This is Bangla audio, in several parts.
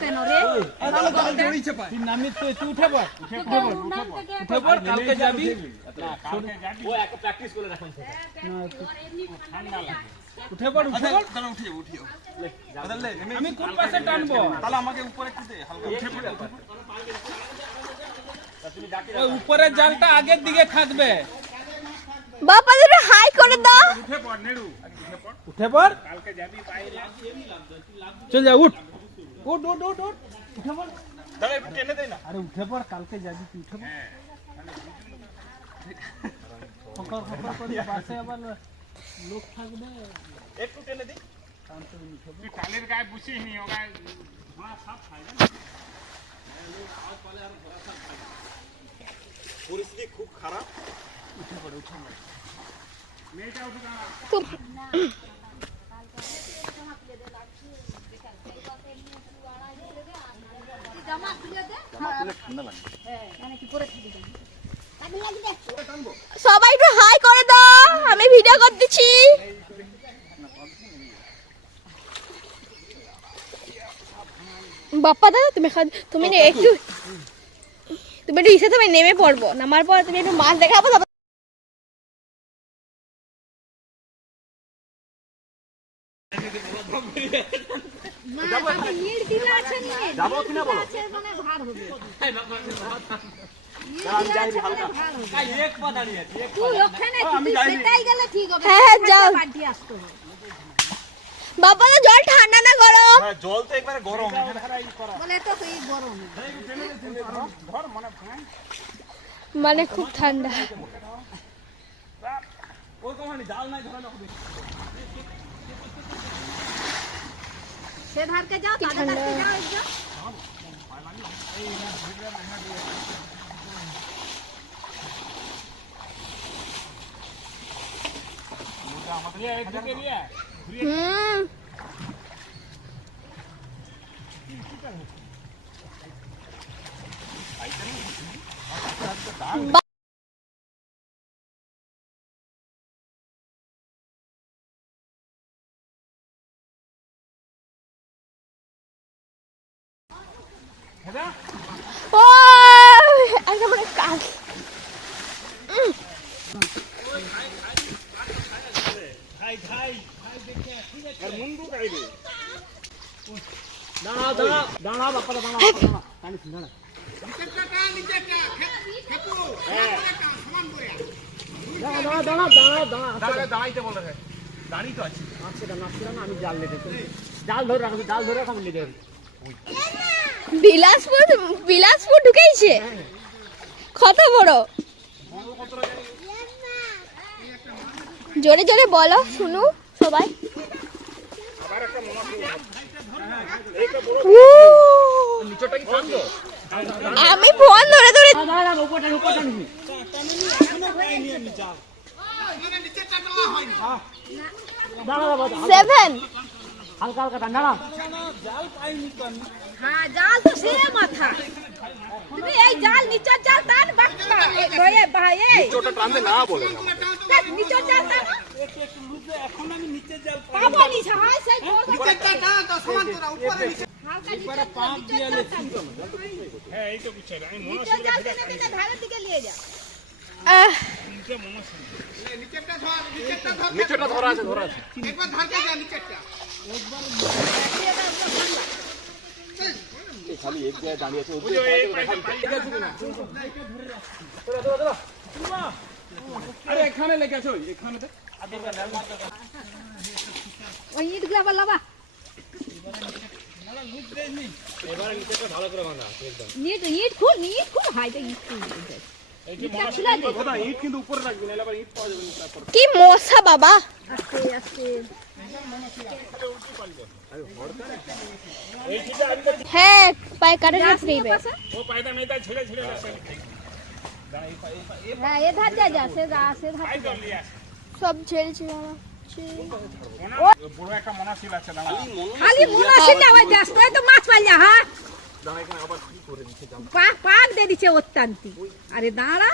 কেন রে তুই নামি তুই উঠে পড় উঠে পড় কালকে যাবি ও একটা প্র্যাকটিস করে রাখুন ঠান্ডা লাগে উঠে পড় তাহলে উঠে যাবো আমি কোন পাশে টানবো তাহলে আমাকে উপরে একটু দে হালকা উঠে পড়ে ওই উপরের জালটা আগের দিকে থাকবে বাবা দুটো হাই করে দাও। উঠে পড় নেড়ু উঠে পড় কালকে যাবি বাইরে চল যা উঠ উঠ উঠ উঠ উঠ উঠে পড় দাঁড়া একটু টেনে দেই না আরে উঠে পড় কালকে যাবি তুই উঠে পড় ফকর ফকর করে বাসে আবার লোক থাকবে একটু টেনে দিই তুই টালের গায়ে বসিস নি ও গায়ে ঘোড়া সাপ খায় না পরিস্থিতি খুব খারাপ মেয়েটা উঠে দাঁড়া সবাই একটু হাই করে দাও, আমি ভিডিও করতেছি। বাপ্পা দাদা তুমি একটু ইসে তুমি নেমে পড়বো, নামার পর তুমি একটু মাছ দেখাবো। যাবো কিনা বলো হ্যাঁ যাও বাবা, জল ঠান্ডা না গরম? জল তো একবারে গরম মানে খুব ঠান্ডা। সে ধারকে যাও, তাদের কাছে যাও একদম। ও একেবারে কাজ। মুন্ডু গাইবে দাঁড়াইতে বলে দাঁড়িয়ে তো আছি বিলাসপুর ঢুকেছে কত বড়, জোরে জোরে বলো শুনু সবাই। আমি ফোন ধরে ধরে 7 হালকা হালকা ঠান্ডা না হ্যাঁ, জাল তো সে মাথা। তুমি এই জাল নিচের জাল টান বাক্কা রয়ে ভাই, এই ওটা টানতে না বলে দেখ নিচের জাল টান। এখন আমি নিচে জাল পাবো নিচে হয় সেই নিচের টান তো সমান তোরা উপরে নিচে হালকা এবারে পাম্প দিয়ে হ্যাঁ এই তো বুঝছি আমি নিচের জাল টেনে টেনে ধারের দিকে নিয়ে যা। নিচেটা ধরা আছে খালি এক জায়গায় দাঁড়িয়ে আছে আরে এখানে লেগে আছো এখানে ওই ইটগুলো আবার লাবা। এবারে নিচেটা ভালো করে বাঁধা একদম ইট খুল হাইটা ইট খুল। ইট কিন্তু উপরে রাখবি না, আবার ইট পাওয়া যাবে না তারপর কি মশা বাবা। আস্তে আস্তে হ্যাঁ পায়ে কাটে নেবে। ও পায়দা মেয়েটা ছেড়ে ছেড়ে হ্যাঁ এ ধার যা সে ধার সব ছেড়েছি বাবা। বড় একটা মনাশিল আছে না খালি মুনাসি না ওই ব্যস্ত তো মাছ পাইলা। হ্যাঁ দাঁড়া এখানে আবার কি করে দিচ্ছে জাল পাক দিয়ে দিচ্ছে অত্যান্তি। আরে দাঁড়া,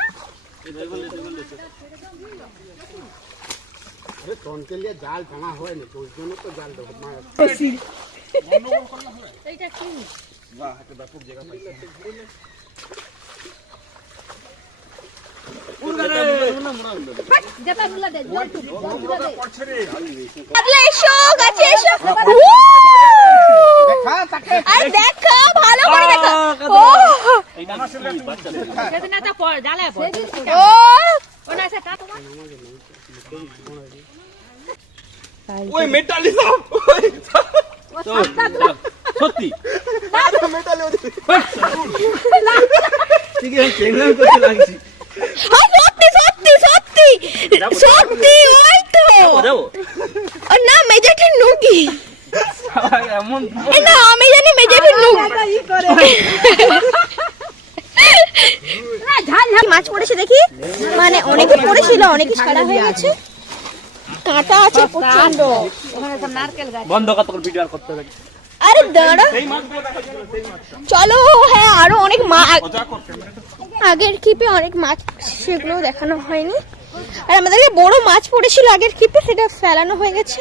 আরে তনকে লিয়ে জাল টানা হয় না, ওই জন্য তো জাল দেবো এইটা কি জেতাগুলো দে জলটুকু দে কাতলা এসো গাছে এসো আরে দেখো ভালো করে দেখো ও যেদিন না পড় জালে পড় ও ওনা সে কা তোমার ওই মেটালি সাপ ও সাতটা সত্যি ঠিক আছে চেংড়া করতে লাগছি সত্যি সত্যি সত্যি সত্যি ওই তো যাবো ওর নাম মেজেটি নুগি এমন এই না আমি জানি মেজেটি নুগি না ঝাল ঝাল মাছ পড়েছে দেখি মানে অনেকে পড়েছিল অনেকে ছাড়া হয়ে গেছে কাঁটা আছে প্রচন্ড ওখানে সব নারকেল গাছ বন্ধ কর তোর ভিডিও আর করতে হবে আরে দাঁড়া চলো হ্যাঁ আরো অনেক মাছ আগের কিপে অনেক মাছ সেগুলো দেখানো হয়নি আর আমাদের বড় মাছ পড়েছিল আগের কিপে সেটা ফেলানো হয়ে গেছে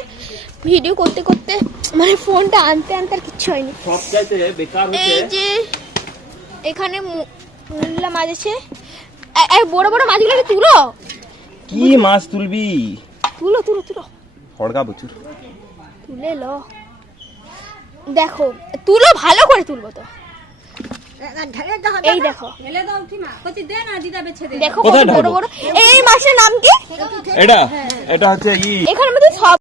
ভিডিও করতে করতে মানে ফোনটা আনতে আনতে আর কিচ্ছু হয়নি সব চাইতে বেকার হচ্ছে এই যে এখানে মুল্লা মাছ আছে এই বড় বড় মাছগুলোকে তুলো কি মাছ তুলবি তুলো তুলো তুলো হড়গা বুচুর তুলে লো দেখো তুলো ভালো করে তুলবো তো ঢেলে দাও এই দেখো ঢেলে দাও উঠিমা কতি দে না দিদা বেছে দে দেখো কোথায় কত বড় ঢালবো? বড় এই মাছের নাম কি এটা এটা হচ্ছে এখানে মধ্যে সব